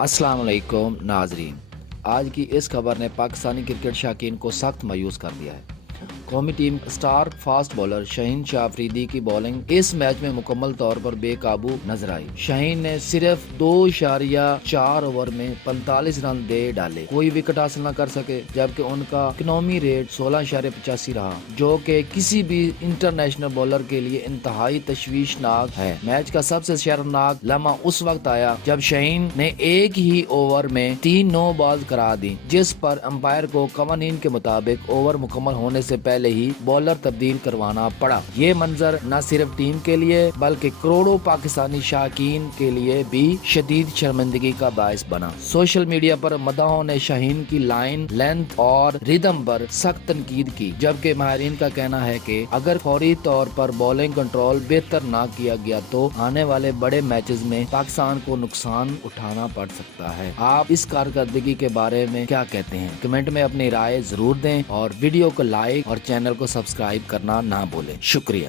अस्सलाम वालेकुम नाजरीन। आज की इस खबर ने पाकिस्तानी क्रिकेट शौकीन को सख्त मायूस कर दिया है। कौमी team star fast bowler Shaheen Shah Afridi की बॉलिंग इस मैच में मुकम्मल तौर पर बेकाबू नजर आई। शाहीन ने सिर्फ 2.4 ओवर में 45 रन दे डाले, कोई विकेट हासिल न कर सके, जबकि उनका इकोनॉमी रेट 16.85 रहा, जो कि किसी भी इंटरनेशनल बॉलर के लिए इंतहाई तशवीशनाक है। मैच का सबसे शर्मनाक लम्हा उस वक्त आया जब शाहीन ने एक ही ओवर में 3 नो बॉल करा दी, जिस पर अंपायर को कवानीन के मुताबिक ओवर मुकम्मल होने से पहले ही बॉलर तब्दील करवाना पड़ा। ये मंजर न सिर्फ टीम के लिए बल्कि करोड़ों पाकिस्तानी शौकीन के लिए भी शदीद शर्मिंदगी का बायस बना। सोशल मीडिया पर मदाहों ने शाहीन की लाइन, लेंथ और रिदम पर सख्त तनकीद की, जबकि माहिरीन का कहना है कि अगर फौरी तौर पर बॉलिंग कंट्रोल बेहतर ना किया गया तो आने वाले बड़े मैचेस में पाकिस्तान को नुकसान उठाना पड़ सकता है। आप इस कारकर्दगी के बारे में क्या कहते हैं? कमेंट में अपनी राय जरूर दें और वीडियो को लाइक और चैनल को सब्सक्राइब करना ना भूलें। शुक्रिया।